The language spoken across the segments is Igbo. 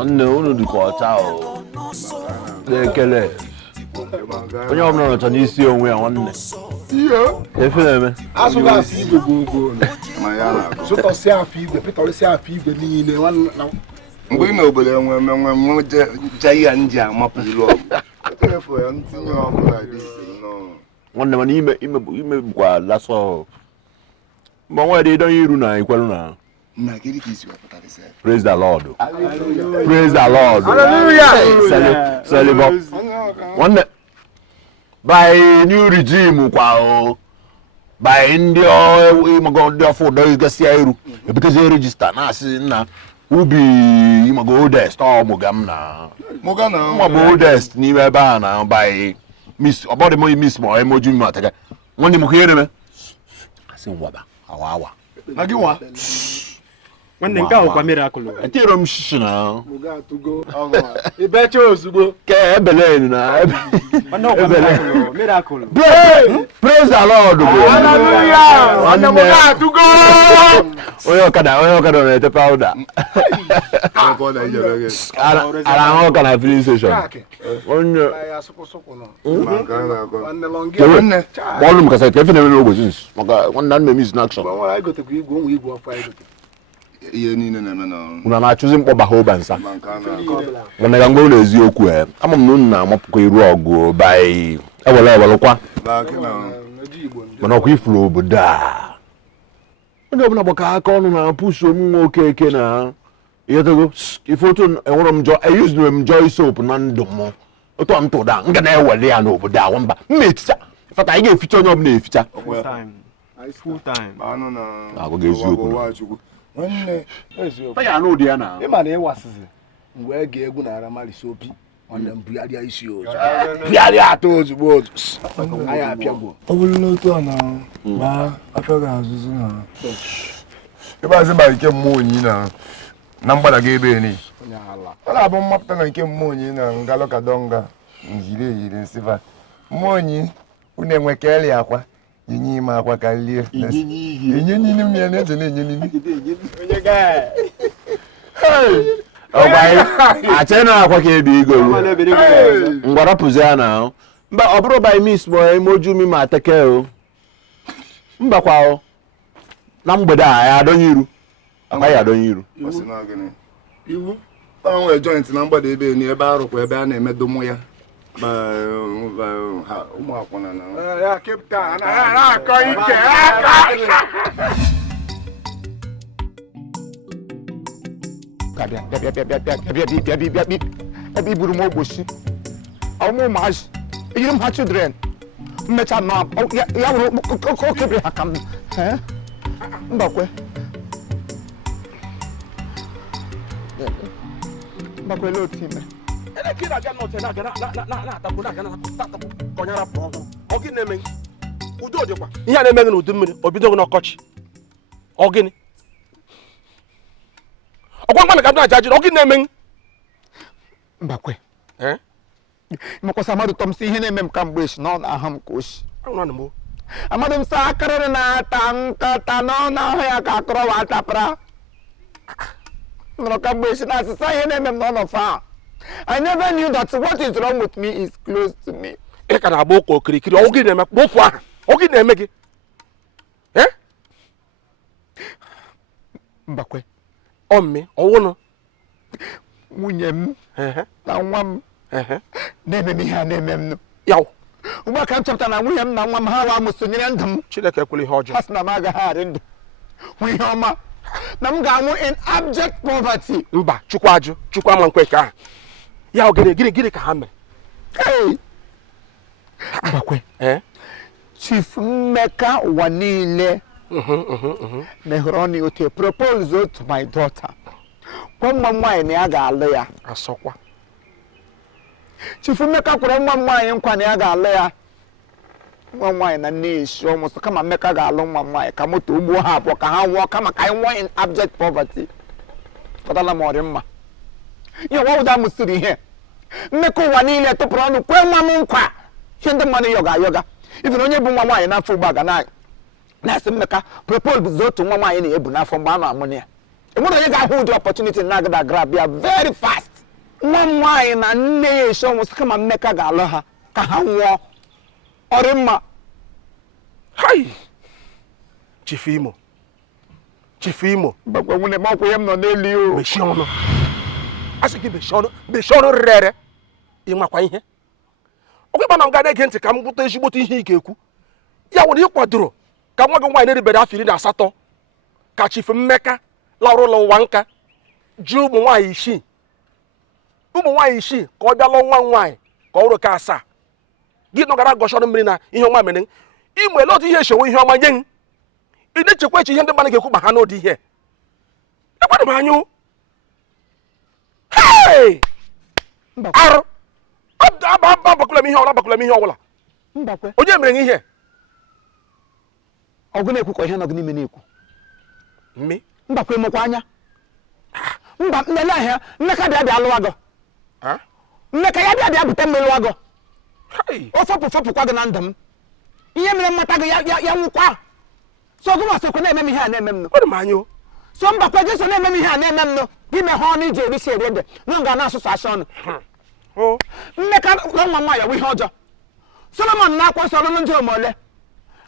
unu dịkwa ọcha o. Ekele. Onye ọbụla nọcha n'isi onwe ya nwanne. Efe na-eme. Asụba afọ igwe gbogbo sụtọsị afọ igwe pịtọrịsị afọ igwe niile mgbe ị n'obodo enwe je ya nji amapụ ilu ọgụ Therefor ya ntinye ọbụla dị isi nwanne mana ime bụkwa lasọ mgbe nwa dị donye iru na ikwelu na praise the Lord. Praise the Lord. Hallelujah. Celebrate. One by new regime kwa by India imago therefore there is here because they register na si na ubi imago oldest or Mogambo oldest ni ebe na by miss about the miss mo emoji mataka one mo here me asi nwaba awawa agiwa when the girl kwa miracle atiro mshishina muga to go ibeche ozugbo ke ebele na miracle praise the Lord. Hallelujah. And muga to go oyo na ete powder ara kana filling station onye ya soko no and longinus volume ka say kefe na me go since maka wannan me miss in action ba I go to igwe onwe igwe ofa I go to ihe niile na-eme na una na choose mkpọ baho bansa wana ga ngwo na eziokwu amam na nna amapụkwa iru ọgụ by ewelekwa mana ọkwa ifuru obodo a onye ọbụla gbaka aka ọnụ na push omume okeke na yetogo ifoto enwere m I use them joy soap na ndụ m otu am to da nga na ewele ya na obodo a nwamba mmechicha fata ị ga-eficha onye ọbụla eficha full time anụ na agụ ga-eziokwu nwanne fa ya no dia na ịma na ịwasịzi mgbe ga egwu na aramali sopi nwanne mbugharịa isi ozu atọ ozugbo anyị apịagbo ọ bụrụ n'otu a na gbaa afọ ga-azụzụ na ebe azị ma nke mmụọ onyi na mgbadaga ebe ni ọ na-abụ mmapụta na nke mmụọ onyi na ngalọkadonga njiri nsifa mmụọ onyi unu enwe ka eli akwa yenye ime akwa ka lie yenye nini mmiri na-eje na-enye nini ache na akwa ka ebi igo ngwara pụzi ya na mba ọ bụrụ by miss boy emoju mi ma teke o mba kwa o na mgbede a ya adonye iru iwu onwe joint na mgbada ebe ni ebe arụkwa ebe a na-eme domo ya ụmụ akwụna na ya kepta na akọ ike ebe iburu m ogbochi ọmụ ụmụazị ejiri m ha children mmecha nọ ya wụrụ okebere ha ka m mbakwele otu ime ihe a na-eme gị n'udu mmiri o bido gị n'ọkọchị ọ gịnị ọgwa mgbe ka m na-aja jiri ọ gịnị na-eme mbakwe mekwasa mmadụ tọm si ihe na-eme m ka mgbe echi na ọ na-aha m ka ochi amadụ m sa akarịrị na-ata nkata na ọ na-ahụ ya ka akọrọ wa atapara nọrọ ka mgbe echi na asịsa ihe na-eme m n'ọnọ fa I never knew that what is wrong with me is close to me. Ị ka na-agba ụka okirikiri ọ gị na-eme kpofu aha ọ gị na-eme gị mbakwe ọmme ọwụnụ nwunye m na nwa m na-eme m ihe a na-eme m yaw ugbu a ka m chọpụtara na nwunye m na nwa m ha wa m sonyere ndụ m Chineke ekwela ihe ọjọọ ha sị na m agaghị arị ndụ nwe ihe ọma na m ga-anwụ in abject poverty. Mba chukwu ama nkwe ka ya gịnị ka ha mere mbakwe Chief Mmeka ụwa niile mehụrụ ọnụ otu proposal to my daughter kwa nwa m nwaanyị na ya ga-alụ ya asọkwa Chief Mmeka kwere nwa m nwaanyị nkwa na ya ga-alụ ya nwa m nwaanyị na nne esi ọmụsọ kama Mmeka ga-alụ nwa m nwaanyị ka moto ugbo ha abụọ ka ha nwụọ kama ka anyị nwụọ in abject poverty kọtala m ọrị mma ihe nwa mụsiri ihe Mmeka ụwa niile tụpụrụ ọnụ kwe nwa m nkwa ihe ndị mmadụ yoga even onye bụ nwa nwaanyị n'afọ ugbu a ga na-asị Mmeka propose otu nwa nwaanyị na-ebu n'afọ mgbe a na-amụ ya enwere onye ga-ahụ ụdị opportunity na-agada grab ya very fast nwa m nwaanyị na nne ya esi ọnwụ sị kama Mmeka ga-alụ ha ka ha nwụọ ọrị mma. Hai! Chief Imo. Bakwa nwunye m ọkwụ ya m nọ n'elu o. Mechie ọnụ. Asị gị mechie ọnụ rere. Ị makwa ihe. Ọkwa ịgba na m ga-ege ntị ka m gwụta ezigbote ihe ị ga-ekwu. Ya nwere ịkwadoro ka nwa gị nwaanyị na-eribere afọ 18 ka Chief Mmeka larụ ụlọ ụwa nka ji ụmụ nwaanyị isii ka ọ bịa lụọ nwa nwaanyị ka ọ rụrụ ka 7 gị nọgara gọshọrọ mmiri na ihe ọma mere ime ele otu ihe eshewe ihe ọma nye m ị na-echekwa eche ihe ndị mmadụ ga-ekwu ma ha n'ụdị ihe ekwadụ m anyụ arụ abakwala m ihe ọbụla onye mere gị ihe ọgụ na-ekwu ka ihe nọ gị n'ime na-ekwu mme Mbakwa emekwa anya mba nlele ahịa Mmeka bịa lụwa gị Mmeka ya bịa bute mmiri lụwa gị o fọpụkwa gị na ndụ m ihe mere mmata gị ya nwụkwa so gị masịkwa na-eme m ihe a na-eme m nụ so Mbakwa Jesu na-eme m ihe a na-eme m nụ gị mee ha ọnụ iji erisi eri ede na nga na-asụsụ asha ọnụ Mmeka na nwa nwaanyị bụ ihe ọjọọ Solomon na-akwa nsọ ọlụlụ ndị omole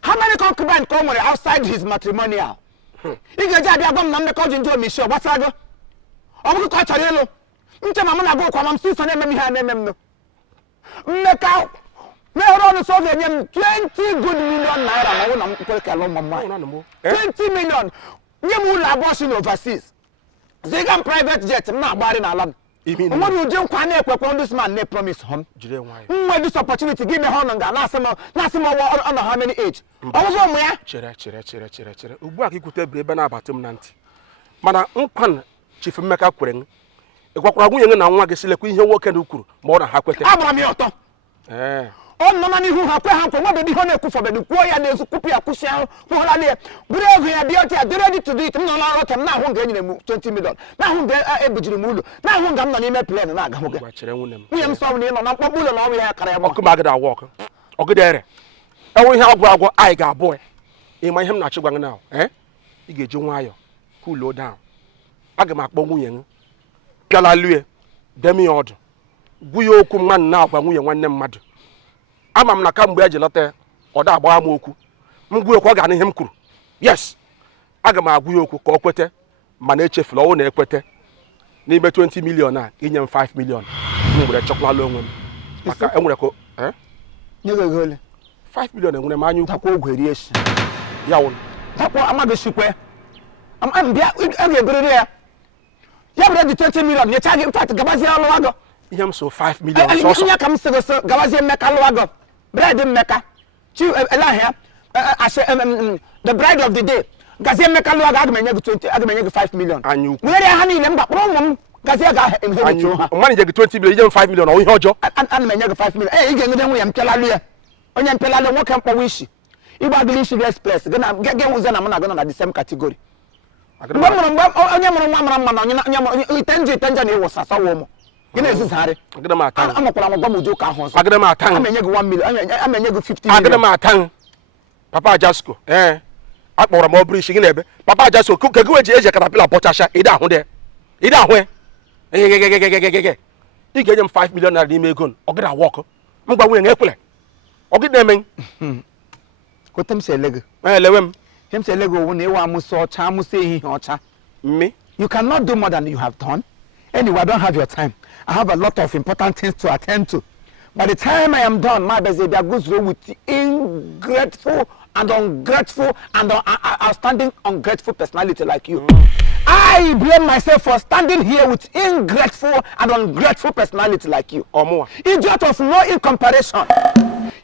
how many concubines ka o nwere outside his matrimonial ị ga-eji abịa gwa m na Mmeka ji ndị omisi ọ gbasara gị ọ bụghị ka ọ chọrọ ịlụ nche ma mụ na gị ụkwa ma m si so na-eme m ihe a na-eme m nụ Mmeka mehere ọnụ so ọ ga-enye m 20 good million naira ma ọ bụ na m kwere ka lụ ụmụ nwaanyị 20 million nye m ụlọ abụọ si na overseas ziga m private jet m na-agbagharị n'ala m onwere ụdị nkwa na-ekwekwe ndị man na-epromise hom nwe this opportunity gị mehe ọnụ nga na-asị m ọwa ọnọ how many age ọgwụgwọ ụmụ ya chere ugbu a ka ikwute bụ ebe na-abatụ m na ntị mana nkwa Chief Mmeka kwere m ị gwakwara nwunye gị na nwa gị silekwa ihe nwoke na kwuru ma ọ na ha kwete agbara m ya ọtọ ọ nọ na n'ihu ha kwe ha nkwa nwa bebi ihe na-ekwufọbedu kwuo ya n'ezu kwụpụ ya kwụsị ahụ kwụghọla ya bụrụ ego ya bịa ọtị ya dị ready to do it m nọ n'ọrụ ka m na-ahụ nga enyere m 20 million na-ahụ nga ebujiri m ụlọ na-ahụ nga m nọ n'ime plen na-aga nwoke nwunye m sọ bụ na ị nọ na mkpọkpọ ụlọ na ọrụ ya kara ya ọkụ magịda awa ọgịda ere enwe ihe agwụ anyị ga-abụ ịma ihe m na-achị gwa gị na ị ga-eji nwayọọ cool down aga m akpọ nwunye m pịala lue demi ya ọdụ gwu ya okwu mmadụ na-agwa nwunye nwanne mmadụ ama m na ka mgbe eji lọta ọ da agbagha m okwu m gwu okwu ọ ga-anụ ihe m kwuru yes aga m agwụ ya okwu ka ọ kwete mana echefula ọwụ na ekwete n'ime 20 million a inye m 5 million m nwere chọkwala onwe m maka enwere ka 5 million enwere m anya ukwu ogwe rie shi ya wụ takwa amaghị shikwe bịa a ga-eberere ya bụrụ dị 20 million nyecha gị mpat gabazie ọlụwa gị ihe m so 5 million sọsọ ihe ka m sịgoso gabazie Mmeka lụwa gị bride Mmeka chi elahịa the bride of the day gazie Mmeka lụwa gị aga m enye gị 5 million anya ukwu nwere ha niile m gbakpọrọ ụmụ m gazie ga-emeheretu ha mmadụ nye gị 20 million inye m 5 million ọ ihe ọjọọ ana m enye gị 5 million ị ga-enwede nwunye m pịalalụ ya onye mpịalalụ nwoke mkpọwa isi ịgbagili isi gị express gị nwuze na m na gị na the same category mgbe onye mụrụ nwa mara mma na onye itenje na-ewụsa sawa ụmụ gị na-ezuzigharị amakwara m gwa m ụdị ụka ahụ ọzọ ama enye gị 1 million ama enye gị 50 million agịrị m atan Papa Ajasko akpọrọ m ọbụrụ isi gị na-ebe Papa Ajasko ke gị eji katapila bọchasha ị ahụ ya ị ga-enye m 5 million naira n'ime ego ọ gịrị awa ọkụ m gwa nwunye ekwele ọ gị na-eme kote m si ele gị elewe m him say lego when you amuso ọcha amuso ehi ọcha me you cannot do more than you have done anyway I don't have your time I have a lot of important things to attend to by the time I am done my baby goes through with ungrateful and ungrateful and outstanding ungrateful personality like you I blame myself for standing here with ingrateful and ungrateful personality like you idiot of no in comparison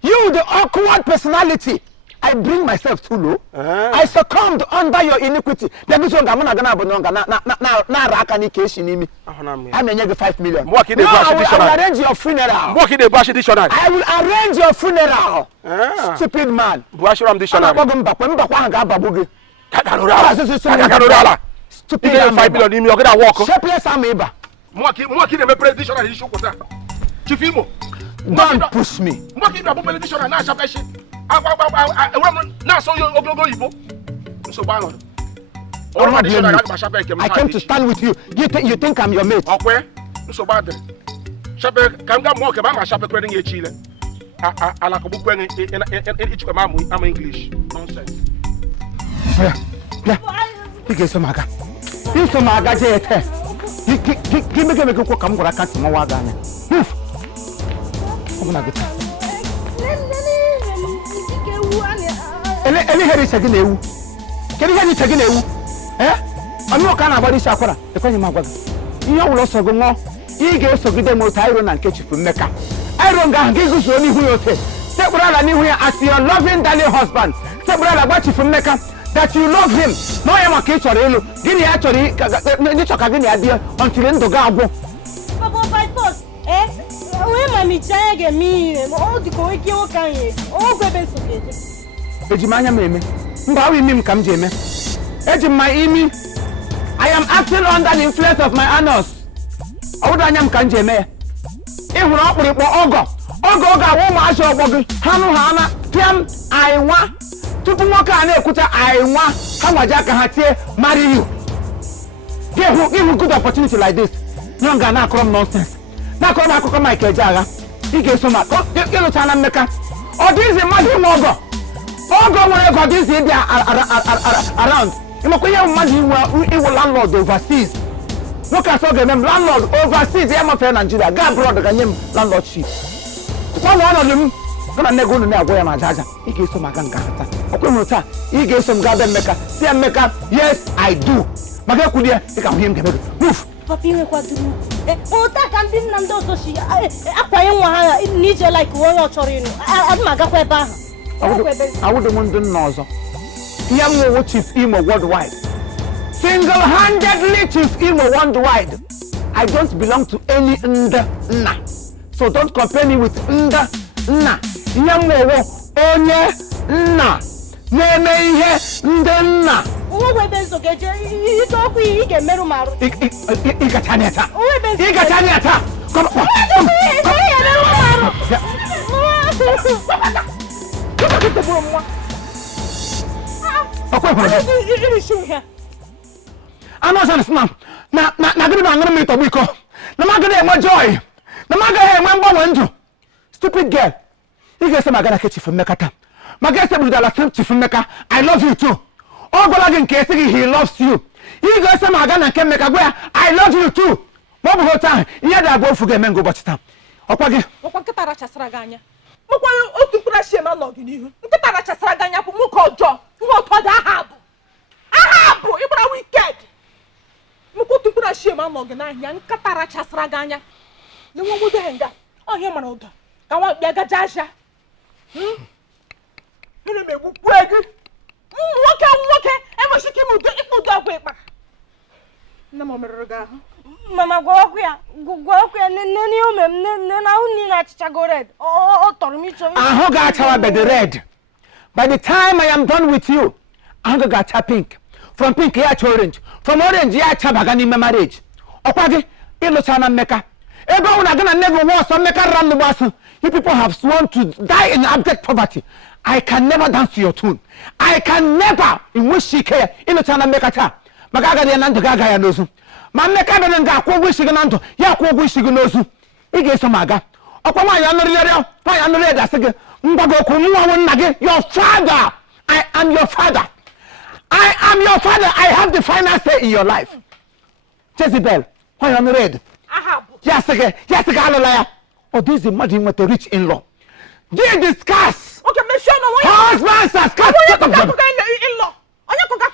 you the awkward personality I bring myself too low. I succumbed under your iniquity. I will arrange your funeral. I will arrange your funeral. Stupid man. Stupid man. 5 million in your walk. Shapeless ameba. Don't push me. I came to stand with you. You think I'm your mate? so bad. Shape can get more about my shape credit your chile. I like a book when in each I'm English. Nonsense. Yeah. Ike so maga. Iso maga je ete. Give me go come go aka mo wa ga anya. Move. Come na go. Ele heri chagi na ewu. Kedi heri chagi na ewu. Anu ka na body shakwara. E kwanyi magwaga. Ihe wulo so go ngo. Ige osogide mo tairo na nke chifu mmeka. Iron ga ngigu so ni hu yote. Sebrala ni hu ya as your loving darling husband. Sebrala gba chifu mmeka that you love him. No ya maka choro elu. Gini ya choro ni choka gini adie until ndo ga agwo. Papa by force. We mami chage mi. O di ko eki o kan ye. O gbebe sokeje. Ejimanya meme. Mba wi mim kam jeme. Ejimma imi. I am acting under the influence of my anus. Odo anyam kan jeme. Ihuru okpurikpo ogo awu ma aso ogbogi hanu hana piam aiwa tupu nwoke a na-ekuta aiwa ha nwaja ka ha tie marry you. Give you good opportunity like this. Young na akrom nonsense. Na akrom akụkọ Mike Ejeagha. Ị ga-eso ma ịlụcha na mmeka. Ọ dịzi mmadụ nwe ogo nwere ego dịzi dị around. Ịmakwa ihe mmadụ iwu landlord overseas. Nwoke asọ ga-eme landlord overseas ya mafee Nigeria ga abroad ga nye m landlordship. One ọnọdụ m gana nne gị na-agwa ya ma aja ị ga-eso maka nka taa. Ọkwa m taa ị ga-eso m gabe Mmeka si ya Mmeka yes I do. Maka ekwuli ya ị ka hụ ihe m ga-eme. Move. Papa iwe kwaduru. Ota ka ndị nna ndị ọzọ si akwanye nwa ha n'ije like onye ọ chọrọ ịnụ. Adị m agakwa ebe ahụ. Awụdụ m ndị nna ọzọ. Ihe m nwewo Chief Imo worldwide. Single-handedly Chief Imo worldwide. I don't belong to any nna. So don't compare me with nna. Nyamowo onye nna. Neme ihe ndị nna. Uwe benzo geje itokwu ige meru maru. Ikataniata. Ikataniata. Come on. I'm not understand. Na gonna be angry to biko. Na magana enwe joy. Na magana enwe mgbanwe ndụ. Stupid girl. You get some magana ke Chief Mmeka ta. Magana say brother la Chief Mmeka, I love you too. O gola gị nke sị he loves you. You get some magana ke Mmeka gwa I love you too. Mo bụ hota. Ihe da agbo fuga eme ngo ụbọchị taa. Ọkwa gị. Ọkwa nkịta rachasara gị anya. Mụkwa otu mkpụrụ shema nọ gị n'ihu. Nkịta rachasara gị anya bụ nwoke ọjọọ. Ihe ọtọ dị aha bụ ịgbara wicked. Mụkwa tukura shema nọ gị n'ahịa nkata rachasara gị anya. N'enwe nwude nga. Ọhịa mara ụda. Ka nwa bịa gaja aja. Mmiri megbu gị. Nwoke enweghị ike ịkpụ ụdị ọgwụ ịkpa. Nne m merụrụ gị ahụ. Mama gwakwa ya nene ume nene na uni na chichago red. O toro mi cho. Ahụ ga-achawa be the red. By the time I am done with you, ahụ ga-acha pink. From pink ya acha orange. From orange ya acha baga n'ime marriage. Ọkwa gị ịlụcha na Mmeka. Ebe ọ na-aga na nne gị nwa ọsọ Mmeka rara n'ugbo asụ. You people have sworn to die in abject poverty. I can never dance to your tune. I can never in which she care ịlụcha na Mmeka taa. Maka agadi ya na ndụ ga-aga ya n'ozu. Ma Mmeka bere nga akwụ ụgwọ isi gị na ndụ ya akwụ ụgwọ isi gị n'ozu. Ị ga-eso m aga. Ọkwa nwaanyị anụrụ ya gasị gị mgbago okwu nwa nwe nna gị your father. I am your father. I am your father. I have the final say in your life. Jezebel, why on red? Yes, alụla ya. Oh, this is mmadụ inweta rich in-law. They discuss. Okay, me sure no one. Husbands discuss. In-law. Onye kuka.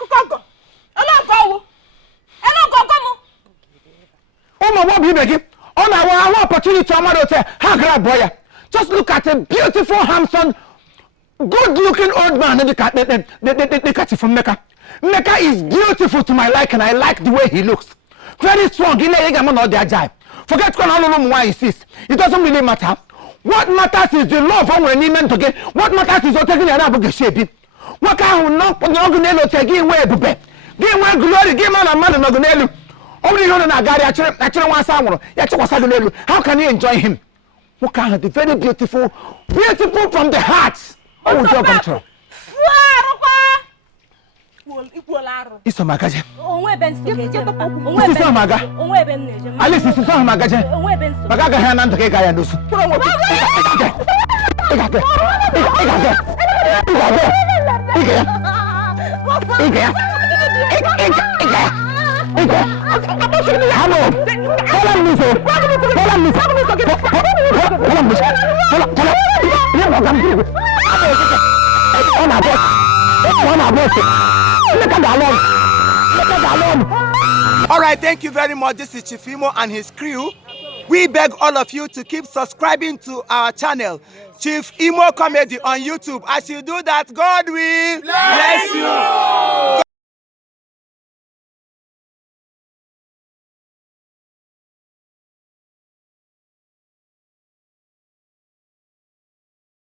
On our opportunity to Boya. Just look at a beautiful, handsome, good-looking old man. The catch from Mmeka. Mmeka is beautiful to my liking. I like the way he looks. Very strong. Forget why he sees. It doesn't really matter. What matters is the love of when he meant to get. What matters is what taking another shape. What can we not put the taking away? Give one glory, give man a man and only on a guy actually one someone. How can you enjoy him? What kind of the very beautiful from the heart? Oh, your control. Iso magaje. Onwe ben so geje. Iso maga. Onwe ben neje. Alice iso magaje. Onwe ben so. Baga ga ha na ndike ga ya nosu. All right, thank you very much. This is Chief Imo and his crew. We beg all of you to keep subscribing to our channel, Chief Imo Comedy on YouTube. As you do that, God will bless you.